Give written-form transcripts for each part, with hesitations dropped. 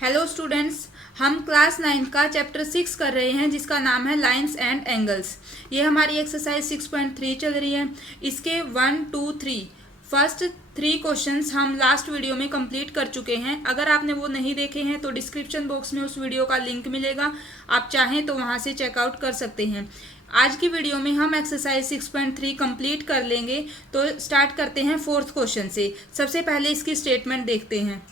Hello students, हम class 9 का chapter 6 कर रहे हैं जिसका नाम है लाइंस एंड एंगल्स। ये हमारी एक्सरसाइज 6.3 चल रही है। इसके 1, 2, 3 फर्स्ट 3 क्वेश्चंस हम लास्ट वीडियो में कंप्लीट कर चुके हैं। अगर आपने वो नहीं देखे हैं तो डिस्क्रिप्शन बॉक्स में उस वीडियो का लिंक मिलेगा, आप चाहें तो वहाँ से चेकआउट कर सकते हैं। आज की वीडियो में हम एक्सरसाइज 6.3 कंप्लीट कर लेंगे। तो स्टार्ट करते हैं फोर्थ क्वेश्चन से। सबसे पहले इसकी स्टेटमेंट देखते हैं।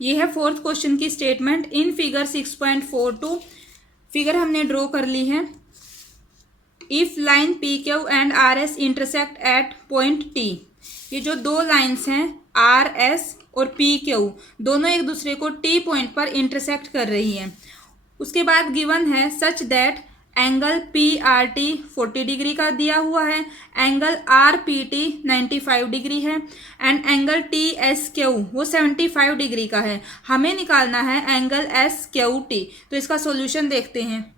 ये है फोर्थ क्वेश्चन की स्टेटमेंट। इन फिगर 6.42 फिगर हमने ड्रॉ कर ली है। If line P Q and R S intersect at point T, ये जो दो लाइंस हैं आर एस और पी क्यू दोनों एक दूसरे को टी पॉइंट पर इंटरसेक्ट कर रही हैं। उसके बाद गिवन है such that angle P R T 40 degree का दिया हुआ है, angle R P T 95 degree है and angle T S Q वो 75 डिग्री का है। हमें निकालना है एंगल एस क्यू टी। तो इसका सॉल्यूशन देखते हैं।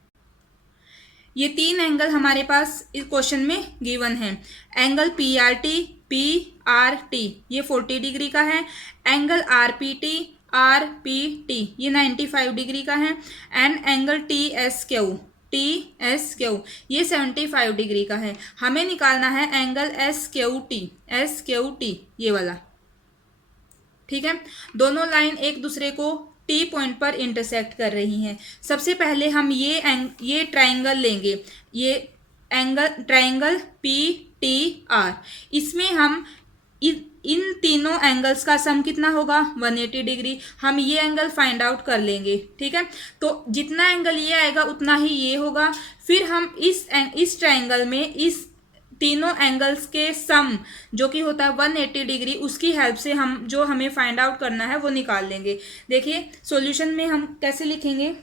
ये तीन एंगल हमारे पास इस क्वेश्चन में गिवन है। एंगल पी आर टी ये 40 डिग्री का है, एंगल आर पी टी ये 95 डिग्री का है and angle T S Q ये 75 डिग्री का है। हमें निकालना है एंगल एस क्यू टी ये वाला। ठीक है, दोनों लाइन एक दूसरे को टी पॉइंट पर इंटरसेक्ट कर रही हैं। सबसे पहले हम ये ट्राइंगल लेंगे, ये angle triangle P T are. इसमें हम इन तीनों एंगल्स का सम कितना होगा 180 डिग्री। हम ये एंगल फाइंड आउट कर लेंगे। ठीक है, तो जितना एंगल ये आएगा उतना ही ये होगा। फिर हम इस ट्राइंगल में इस तीनों एंगल्स के सम जो कि होता है 180 डिग्री, उसकी हेल्प से हम जो हमें फाइंड आउट करना है वो निकाल लेंगे। देखिए सॉल्यूशन में हम कैसे लिखेंगे।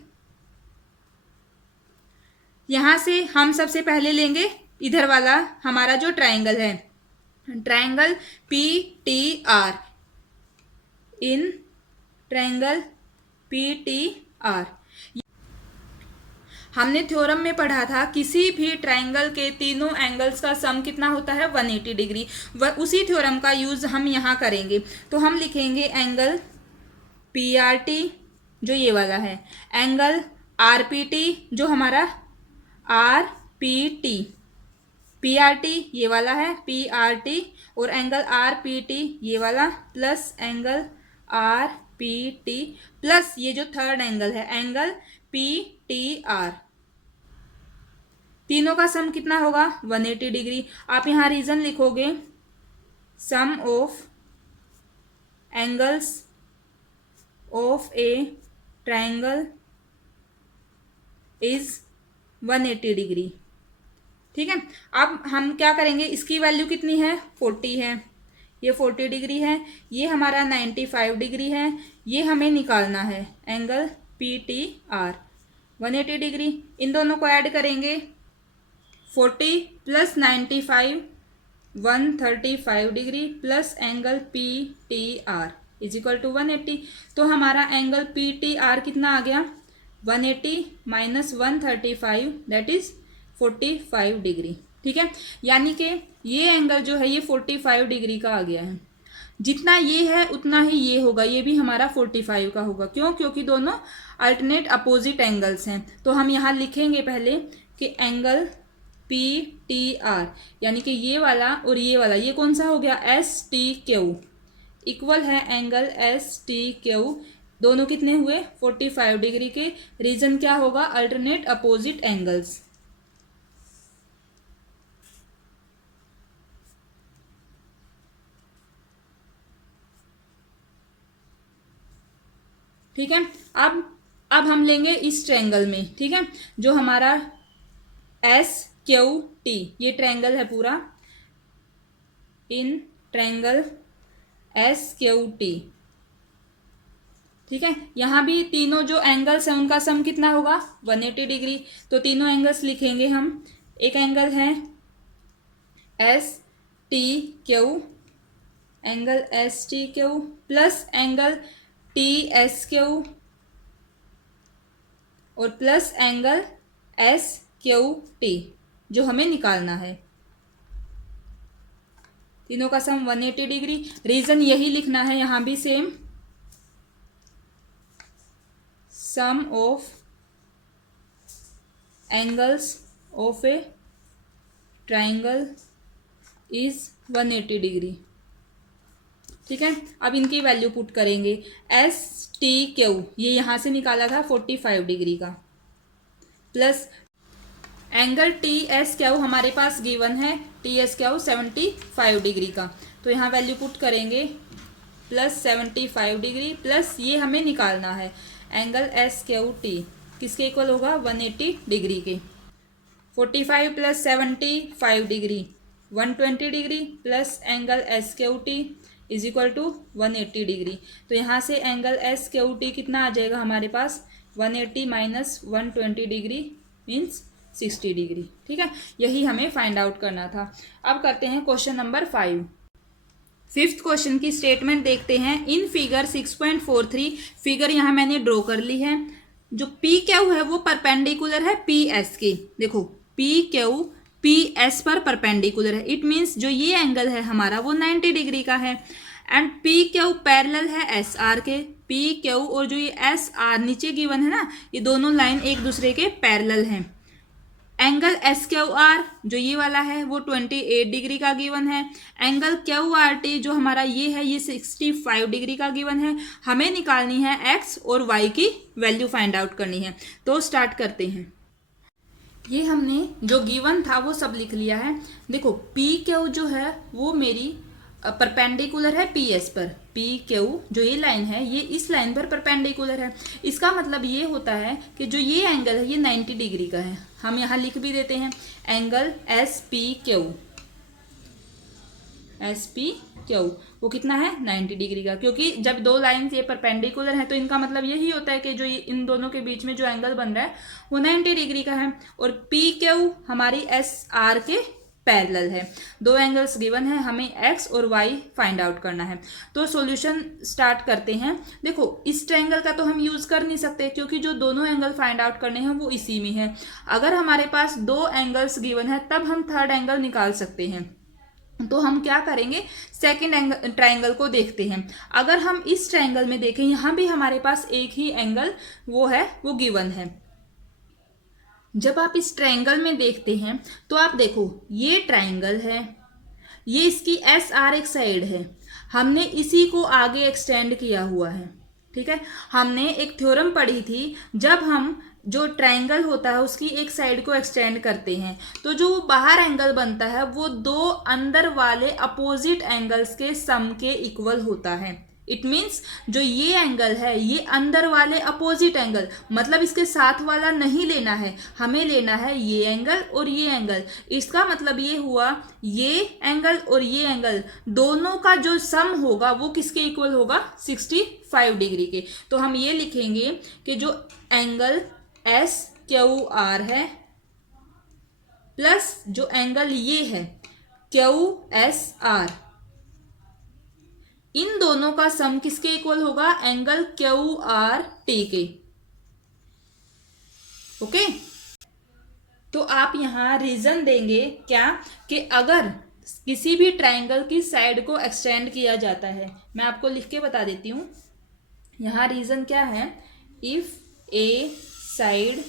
यहां से हम सबसे पहले लेंगे इधर वाला हमारा जो ट्राइंगल है, triangle P T are. In triangle P T are हमने थ्योरम में पढ़ा था किसी भी ट्राइंगल के तीनों एंगल्स का सम कितना होता है 180 डिग्री। उसी थ्योरम का यूज हम यहाँ करेंगे। तो हम लिखेंगे एंगल पी आर टी जो ये वाला है, एंगल आर पी टी जो हमारा आर पी आर टी ये वाला है पी आर टी, और एंगल आर पी टी ये वाला plus angle R P T plus ये जो थर्ड एंगल है एंगल पी टी आर। तीनों का सम कितना होगा 180 डिग्री। आप यहाँ रीजन लिखोगे sum of angles of a triangle is 180 degree. ठीक है, अब हम क्या करेंगे, इसकी वैल्यू कितनी है 40 है, ये 40 डिग्री है, ये हमारा 95 डिग्री है। ये हमें निकालना है angle P T R 180 degree. इन दोनों को ऐड करेंगे 40 plus 95 135 degree plus angle P T R is equal to 180। तो हमारा एंगल पी टी आर कितना आ गया 180 माइनस 135 दैट इज 45 डिग्री। ठीक है, यानी कि ये एंगल जो है ये 45 डिग्री का आ गया है। जितना ये है उतना ही ये होगा, ये भी हमारा 45 का होगा। क्यों? क्योंकि दोनों अल्टरनेट अपोजिट एंगल्स हैं। तो हम यहाँ लिखेंगे पहले कि एंगल पी टी आर यानी कि ये वाला और ये वाला ये कौन सा हो गया एस टी क्यू इक्वल है एंगल एस टी क्यू। दोनों कितने हुए 45 डिग्री के। रीजन क्या होगा अल्टरनेट अपोजिट एंगल्स। ठीक है, अब हम लेंगे इस ट्रायंगल में। ठीक है, जो हमारा एस क्यू टी ये ट्रायंगल है पूरा। इन ट्रायंगल एस क्यू टी, ठीक है, यहाँ भी तीनों जो एंगल्स हैं उनका सम कितना होगा 180 डिग्री। तो तीनों एंगल्स लिखेंगे हम। एक एंगल है S T Q, angle S T Q plus angle T S Q और plus angle S Q T जो हमें निकालना है। तीनों का सम 180 डिग्री। रीजन यही लिखना है यहाँ भी same. Sum of angles of a triangle is 180 degree. ठीक है, अब इनकी वैल्यू पुट करेंगे। एस टी क्यू ये यहाँ से निकाला था 45 डिग्री का, plus angle T S Q हमारे पास गिवन है, टी एस क्यू 75 डिग्री का, तो यहाँ वैल्यू पुट करेंगे प्लस 75 डिग्री, प्लस ये हमें निकालना है एंगल एस क्यू टी किसके इक्वल होगा 180 डिग्री के। 45 plus 75 degree 120 degree, plus angle S Q T is equal to 180 degree. तो यहाँ से एंगल एस क्यू टी कितना आ जाएगा हमारे पास 180 माइनस 120 डिग्री मीन्स 60 डिग्री। ठीक है, यही हमें फाइंड आउट करना था। अब करते हैं क्वेश्चन नंबर 5। फिफ्थ क्वेश्चन की स्टेटमेंट देखते हैं। इन फिगर 6.43 फिगर यहाँ मैंने ड्रॉ कर ली है। जो पी क्यू है वो परपेंडिकुलर है पी एस के। देखो पी क्यू पी एस पर परपेंडिकुलर है, इट मीन्स जो ये एंगल है हमारा वो 90 डिग्री का है। एंड पी क्यू पैरेलल है एस आर के। पी क्यू और जो ये एस आर नीचे गिवन है ना, ये दोनों लाइन एक दूसरे के पैरेलल हैं। एंगल एस क्यू आर जो ये वाला है वो 28 डिग्री का गिवन है। एंगल क्यू आर टी जो हमारा ये है ये 65 डिग्री का गिवन है। हमें निकालनी है एक्स और वाई की वैल्यू फाइंड आउट करनी है। तो स्टार्ट करते हैं। ये हमने जो गिवन था वो सब लिख लिया है। देखो पी क्यू जो है वो मेरी परपेंडिकुलर है पी एस पर। पी क्यू जो ये लाइन है ये इस लाइन पर परपेंडिकुलर है। इसका मतलब ये होता है कि जो ये एंगल है ये 90 डिग्री का है। हम यहाँ लिख भी देते हैं angle S P Q. S P Q वो कितना है 90 डिग्री का, क्योंकि जब दो लाइन ये परपेंडिकुलर है तो इनका मतलब यही होता है कि जो ये इन दोनों के बीच में जो एंगल बन रहा है वो 90 डिग्री का है। और पी क्यू हमारी एस आर के पैरेलल है। दो एंगल्स गिवन है, हमें एक्स और वाई फाइंड आउट करना है। तो सॉल्यूशन स्टार्ट करते हैं। देखो इस ट्रायंगल का तो हम यूज कर नहीं सकते क्योंकि जो दोनों एंगल फाइंड आउट करने हैं वो इसी में है। अगर हमारे पास दो एंगल्स गिवन है तब हम थर्ड एंगल निकाल सकते हैं। तो हम क्या करेंगे, सेकंड ट्रायंगल को देखते हैं। अगर हम इस ट्रायंगल में देखें यहाँ भी हमारे पास एक ही एंगल वो है वो गिवन है। जब आप इस ट्रायंगल में देखते हैं तो आप देखो ये ट्रायंगल है, ये इसकी एस आर एक साइड है, हमने इसी को आगे एक्सटेंड किया हुआ है। ठीक है, हमने एक थ्योरम पढ़ी थी, जब हम जो ट्रायंगल होता है उसकी एक साइड को एक्सटेंड करते हैं तो जो बाहर एंगल बनता है वो दो अंदर वाले अपोजिट एंगल्स के सम के इक्वल होता है। इट मीन्स जो ये एंगल है ये अंदर वाले अपोजिट एंगल, मतलब इसके साथ वाला नहीं लेना है, हमें लेना है ये एंगल और ये एंगल। इसका मतलब ये हुआ ये एंगल और ये एंगल दोनों का जो सम होगा वो किसके इक्वल होगा 65 डिग्री के। तो हम ये लिखेंगे कि जो एंगल एस क्यू आर है प्लस जो एंगल ये है क्यू एस आर, इन दोनों का सम किसके इक्वल होगा एंगल क्यू आर टी के। ओके, तो आप यहां रीजन देंगे क्या कि अगर किसी भी ट्रायंगल की साइड को एक्सटेंड किया जाता है, मैं आपको लिख के बता देती हूं। यहां रीजन क्या है, if A side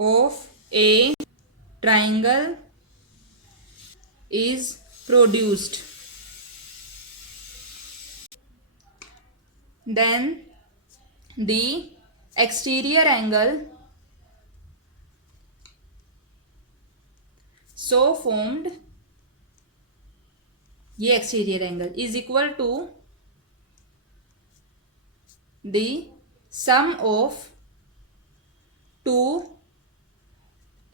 of a triangle is produced then the exterior angle so formed, ये exterior angle is equal to the sum of two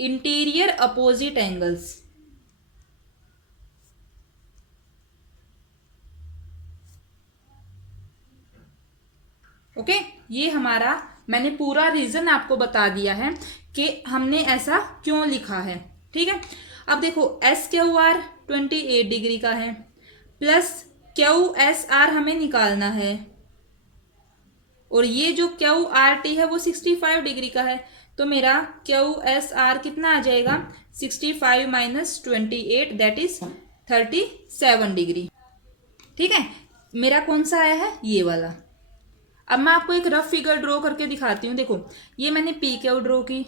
interior opposite angles। Okay, ये हमारा मैंने पूरा रीजन आपको बता दिया है कि हमने ऐसा क्यों लिखा है। ठीक है, अब देखो एस क्यू आर 28 डिग्री का है प्लस क्यू एस आर हमें निकालना है और ये जो क्यू आर टी है वो 65 डिग्री का है। तो मेरा क्यू एस आर कितना आ जाएगा 65 माइनस 28 दैट इज 37 डिग्री। ठीक है, मेरा कौन सा आया है ये वाला। अब मैं आपको एक रफ फिगर ड्रॉ करके दिखाती हूँ। देखो ये मैंने पी क्यू ड्रॉ की,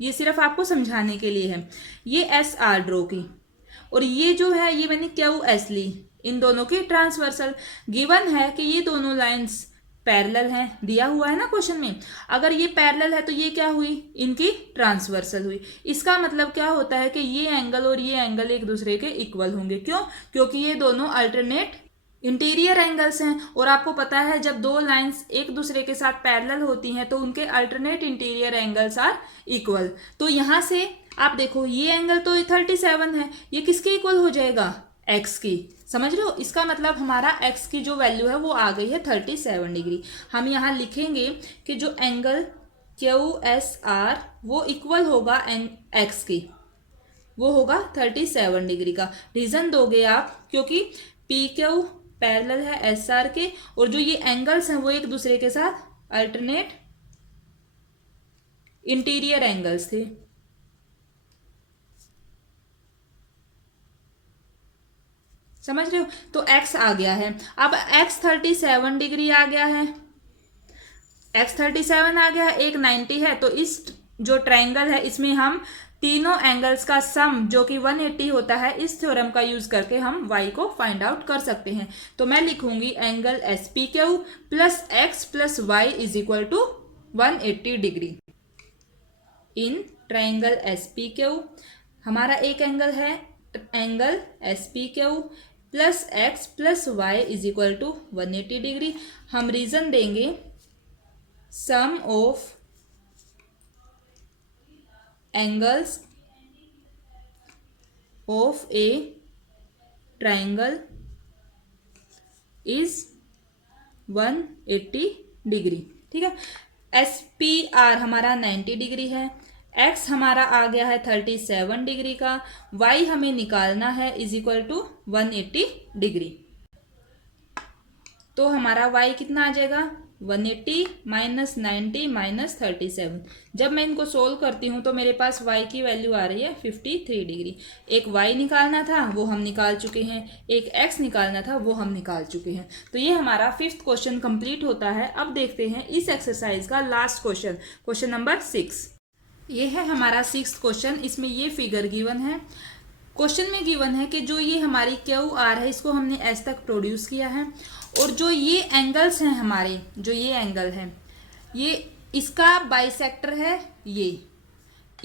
ये सिर्फ आपको समझाने के लिए है। ये एस आर ड्रॉ की, और ये जो है ये मैंने क्यू एस ली। इन दोनों की ट्रांसवर्सल गिवन है कि ये दोनों लाइंस पैरेलल हैं, दिया हुआ है ना क्वेश्चन में। अगर ये पैरेलल है तो ये क्या हुई, इनकी ट्रांसवर्सल हुई। इसका मतलब क्या होता है कि ये एंगल और ये एंगल एक दूसरे के इक्वल होंगे। क्यों? क्योंकि ये दोनों अल्टरनेट इंटीरियर एंगल्स हैं, और आपको पता है जब दो लाइंस एक दूसरे के साथ पैरेलल होती हैं तो उनके alternate interior angles are equal. तो यहाँ से आप देखो ये एंगल तो 37 है, ये किसके इक्वल हो जाएगा, एक्स की। समझ रहे हो? इसका मतलब हमारा एक्स की जो वैल्यू है वो आ गई है 37 डिग्री। हम यहाँ लिखेंगे कि जो एंगल क्यू एस आर वो इक्वल होगा एक्स की, वो होगा 37 डिग्री का। रीजन दोगे आप, क्योंकि पी क्यू पैरेलल है एस आर के, और जो ये एंगल्स हैं वो एक दूसरे के साथ अल्टरनेट इंटीरियर एंगल्स थे। समझ रहे हो? तो x आ गया है। अब x 37 डिग्री आ गया है, x 37 आ गया है, एक 90 है। तो इस जो ट्रायंगल है इसमें हम तीनों एंगल्स का सम जो कि 180 होता है, इस थ्योरम का यूज करके हम y को फाइंड आउट कर सकते हैं। तो मैं लिखूंगी angle S P Q plus X plus Y is equal to 180 degree. In triangle S P Q हमारा एक एंगल है angle S P Q plus X plus Y is equal to 180 degree. हम रीजन देंगे sum of angles of a triangle is 180 degree. ठीक है, S P R हमारा 90 degree है, x हमारा आ गया है 37 डिग्री का, वाई हमें निकालना है इज इक्वल टू 180 डिग्री। तो हमारा वाई कितना आ जाएगा, 180 माइनस 90 माइनस 37। जब मैं इनको सोल्व करती हूँ तो मेरे पास y की वैल्यू आ रही है 53 डिग्री। एक y निकालना था वो हम निकाल चुके हैं, एक x निकालना था वो हम निकाल चुके हैं। तो ये हमारा 5th क्वेश्चन कंप्लीट होता है। अब देखते हैं इस एक्सरसाइज का लास्ट क्वेश्चन, क्वेश्चन नंबर 6। ये है हमारा 6th क्वेश्चन। इसमें ये फिगर गिवन है। क्वेश्चन में गिवन है कि जो ये हमारी क्यू आर है इसको हमने एस तक प्रोड्यूस किया है, और जो ये एंगल्स हैं हमारे, जो ये एंगल है ये इसका बाइसेक्टर है, ये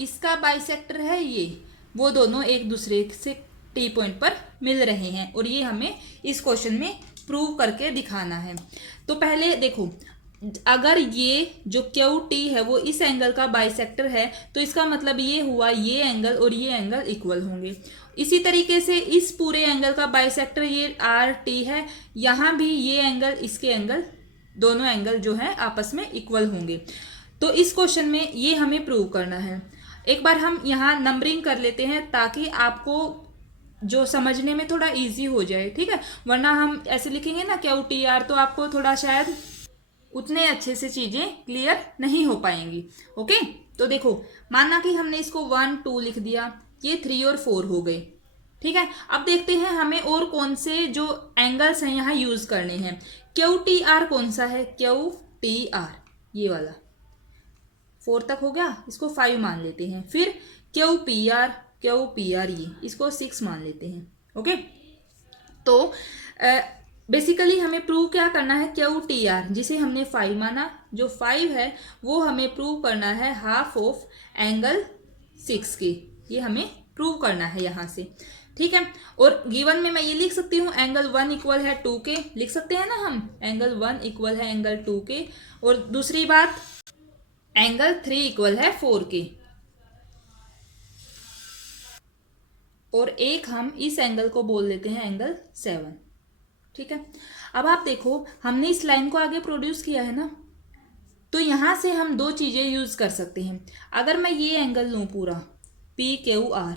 इसका बाइसेक्टर है, ये वो दोनों एक दूसरे से टी पॉइंट पर मिल रहे हैं, और ये हमें इस क्वेश्चन में प्रूव करके दिखाना है। तो पहले देखो, अगर ये जो क्यू टी है वो इस एंगल का बाइसेक्टर है तो इसका मतलब ये हुआ ये एंगल और ये एंगल इक्वल होंगे। इसी तरीके से इस पूरे एंगल का बाइसेक्टर ये आर टी है, यहाँ भी ये एंगल इसके एंगल, दोनों एंगल जो है आपस में इक्वल होंगे। तो इस क्वेश्चन में ये हमें प्रूव करना है। एक बार हम यहाँ नंबरिंग कर लेते हैं ताकि आपको जो समझने में थोड़ा इजी हो जाए। ठीक है, वरना हम ऐसे लिखेंगे ना क्यू टी आर तो आपको थोड़ा शायद उतने अच्छे से चीजें क्लियर नहीं हो पाएंगी। ओके, तो देखो माना कि हमने इसको 1 2 लिख दिया, ये 3 और 4 हो गए। ठीक है, अब देखते हैं हमें और कौन से जो एंगल्स हैं यहाँ यूज करने हैं। क्यू टी आर कौन सा है, क्यू टी आर ये वाला 4 तक हो गया, इसको 5 मान लेते हैं। फिर क्यू पी आर ये इसको 6 मान लेते हैं। ओके, तो बेसिकली हमें प्रूव क्या करना है, क्यू टी आर जिसे हमने 5 माना, जो 5 है वो हमें प्रूव करना है हाफ ऑफ एंगल 6 के, ये हमें प्रूव करना है यहाँ से। ठीक है, और गिवन में मैं ये लिख सकती हूँ एंगल 1 इक्वल है 2 के, लिख सकते हैं ना हम, एंगल 1 इक्वल है एंगल 2 के, और दूसरी बात एंगल 3 इक्वल है 4 के, और एक हम इस एंगल को बोल देते हैं एंगल 7। ठीक है, अब आप देखो हमने इस लाइन को आगे प्रोड्यूस किया है ना, तो यहाँ से हम 2 चीज़ें यूज़ कर सकते हैं। अगर मैं ये एंगल लूँ पूरा पी क्यू आर,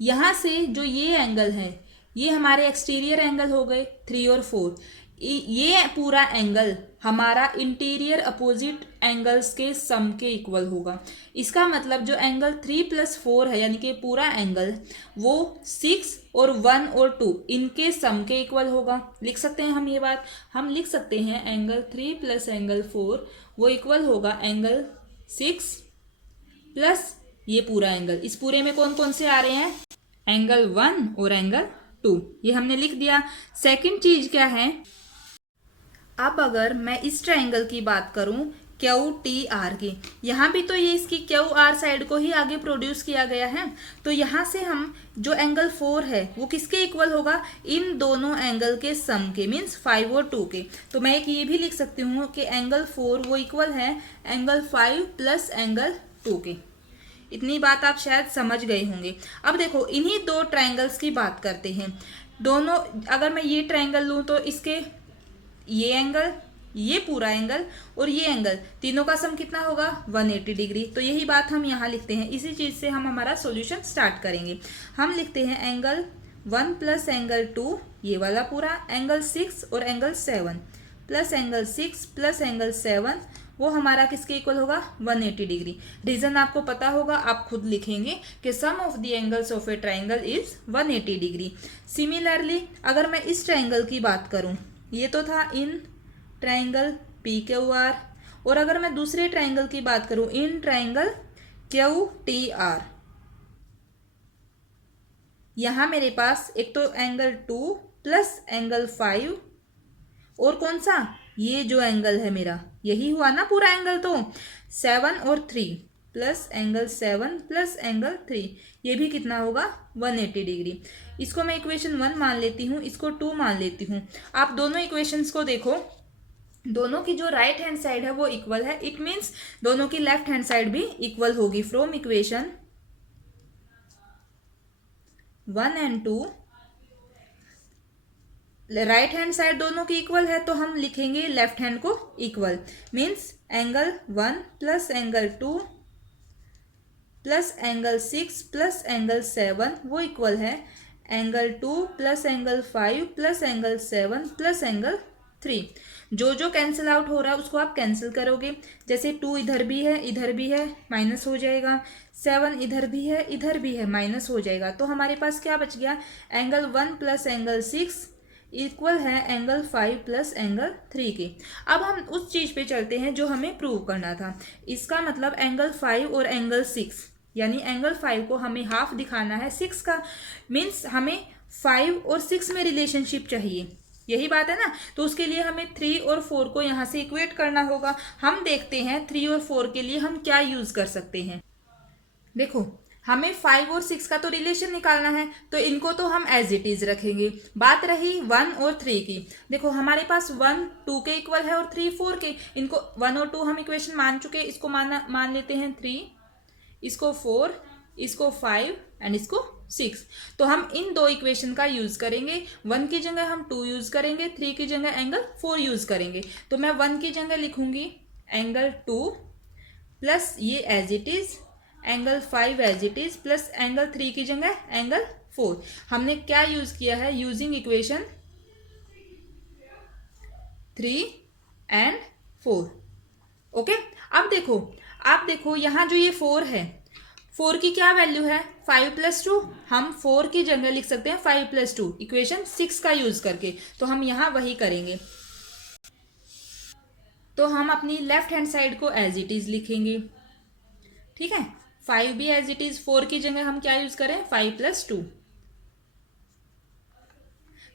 यहाँ से जो ये एंगल है ये हमारे एक्सटीरियर एंगल हो गए 3 और 4, ये पूरा एंगल हमारा इंटीरियर अपोजिट एंगल्स के सम के इक्वल होगा। इसका मतलब जो एंगल 3+4 है यानी कि पूरा एंगल वो 6 और 1 और 2 इनके सम के इक्वल होगा। लिख सकते हैं हम ये बात, हम लिख सकते हैं एंगल 3 प्लस एंगल 4 वो इक्वल होगा एंगल 6 प्लस ये पूरा एंगल। इस पूरे में कौन कौन से आ रहे हैं, एंगल 1 और एंगल 2, ये हमने लिख दिया। सेकंड चीज क्या है, अब अगर मैं इस ट्रायंगल की बात करूं क्यू टी आर की, यहाँ भी तो ये इसकी क्यू आर साइड को ही आगे प्रोड्यूस किया गया है, तो यहाँ से हम जो एंगल 4 है वो किसके इक्वल होगा, इन दोनों एंगल के सम के, मीन्स 5 और 2 के। तो मैं एक ये भी लिख सकती हूँ कि एंगल 4 वो इक्वल है एंगल 5 प्लस एंगल 2 के। इतनी बात आप शायद समझ गए होंगे। अब देखो इन्हीं दो ट्रायंगल्स की बात करते हैं। दोनों, अगर मैं ये ट्रायंगल लूँ तो इसके ये एंगल, ये पूरा एंगल और ये एंगल, तीनों का सम कितना होगा, 180 डिग्री। तो यही बात हम यहाँ लिखते हैं। इसी चीज़ से हम हमारा सॉल्यूशन स्टार्ट करेंगे। हम लिखते हैं एंगल 1 प्लस एंगल 2, ये वाला पूरा एंगल 6 और angle 7 plus angle 6 plus angle 7, वो हमारा किसके इक्वल होगा, 180 डिग्री। रीजन आपको पता होगा, आप खुद लिखेंगे कि sum of the angles of a triangle is 180 degree. Similarly अगर मैं इस ट्रायंगल की बात करूं, ये तो था in triangle P Q R, और अगर मैं दूसरे ट्रायंगल की बात करूं in triangle Q T R, यहां मेरे पास एक तो एंगल 2 प्लस एंगल 5 और कौन सा, ये जो एंगल है मेरा यही हुआ ना पूरा एंगल, तो 7 और 3 प्लस एंगल 7 प्लस एंगल 3, ये भी कितना होगा, 180 डिग्री। इसको मैं इक्वेशन 1 मान लेती हूँ, इसको 2 मान लेती हूँ। आप दोनों इक्वेशंस को देखो, दोनों की जो राइट हैंड साइड है वो इक्वल है, इट मीन्स दोनों की लेफ्ट हैंड साइड भी इक्वल होगी। From equation 1 and 2 right hand side दोनों की इक्वल है, तो हम लिखेंगे लेफ्ट हैंड को equal, means angle 1 plus angle 2 plus angle 6 plus angle 7 वो इक्वल है angle 2 plus angle 5 plus angle 7 plus angle 3। जो जो कैंसिल आउट हो रहा है उसको आप कैंसिल करोगे, जैसे 2 इधर भी है माइनस हो जाएगा, 7 इधर भी है माइनस हो जाएगा। तो हमारे पास क्या बच गया, एंगल 1 प्लस एंगल 6 इक्वल है एंगल 5 प्लस एंगल 3 के। अब हम उस चीज़ पे चलते हैं जो हमें प्रूव करना था। इसका मतलब एंगल 5 और एंगल 6, यानी एंगल 5 को हमें हाफ दिखाना है 6 का, मीन्स हमें 5 और 6 में रिलेशनशिप चाहिए, यही बात है ना। तो उसके लिए हमें 3 और 4 को यहाँ से इक्वेट करना होगा। हम देखते हैं 3 और 4 के लिए हम क्या यूज़ कर सकते हैं। देखो हमें 5 और 6 का तो रिलेशन निकालना है, तो इनको तो हम एज इट इज रखेंगे। बात रही 1 और 3 की, देखो हमारे पास 1 2 के इक्वल है और 3 4 के, इनको 1 और 2 हम इक्वेशन मान चुके हैं, इसको मान लेते हैं 3, इसको 4, इसको 5 एंड इसको 6। तो हम इन दो इक्वेशन का यूज करेंगे। 1 की जगह हम 2 यूज करेंगे, 3 की जगह एंगल 4 यूज करेंगे। तो मैं 1 की जगह लिखूंगी एंगल 2 प्लस ये as it is angle 5 as it is plus angle 3 की जगह एंगल 4। हमने क्या यूज किया है, यूजिंग इक्वेशन 3 एंड 4। ओके, अब देखो यहाँ जो ये 4 है, 4 की क्या वैल्यू है, 5 प्लस 2। हम 4 की जगह लिख सकते हैं 5 प्लस 2 इक्वेशन 6 का यूज करके। तो हम यहाँ वही करेंगे, तो हम अपनी लेफ्ट हैंड साइड को एज इट इज लिखेंगे, ठीक है। 5 भी एज इट इज, 4 की जगह हम क्या यूज करें, 5 प्लस 2।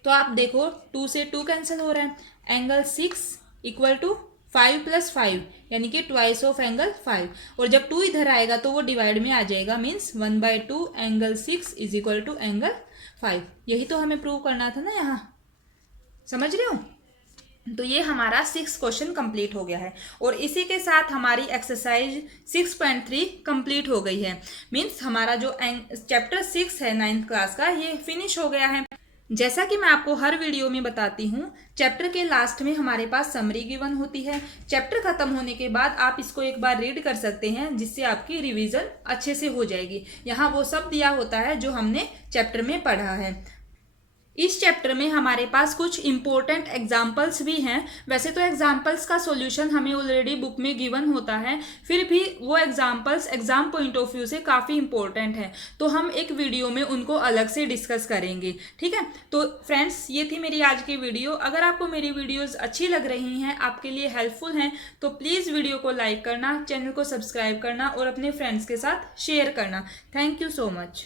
तो आप देखो 2 से 2 कैंसिल हो रहा है, एंगल 6 इक्वल टू 5 प्लस 5 यानी कि ट्वाइस ऑफ एंगल 5, और जब 2 इधर आएगा तो वो डिवाइड में आ जाएगा, means 1/2 angle 6 is equal to angle 5। यही तो हमें प्रूव करना था ना, यहाँ समझ रहे हो। तो ये हमारा 6 क्वेश्चन कंप्लीट हो गया है, और इसी के साथ हमारी एक्सरसाइज 6.3 कंप्लीट हो गई है। मीन्स हमारा जो चैप्टर 6 है 9th क्लास का, ये फिनिश हो गया है। जैसा कि मैं आपको हर वीडियो में बताती हूँ, चैप्टर के लास्ट में हमारे पास समरी गिवन होती है। चैप्टर खत्म होने के बाद आप इसको एक बार रीड कर सकते हैं, जिससे आपकी रिवीजन अच्छे से हो जाएगी। यहाँ वो सब दिया होता है जो हमने चैप्टर में पढ़ा है। इस चैप्टर में हमारे पास कुछ इम्पोर्टेंट एग्जाम्पल्स भी हैं। वैसे तो एग्जाम्पल्स का सॉल्यूशन हमें ऑलरेडी बुक में गिवन होता है, फिर भी वो examples exam point of view से काफ़ी इंपॉर्टेंट है, तो हम एक वीडियो में उनको अलग से डिस्कस करेंगे। ठीक है, तो फ्रेंड्स ये थी मेरी आज की वीडियो। अगर आपको मेरी वीडियोज़ अच्छी लग रही हैं, आपके लिए हेल्पफुल हैं, तो प्लीज़ वीडियो को लाइक करना, चैनल को सब्सक्राइब करना और अपने फ्रेंड्स के साथ शेयर करना। Thank you so much.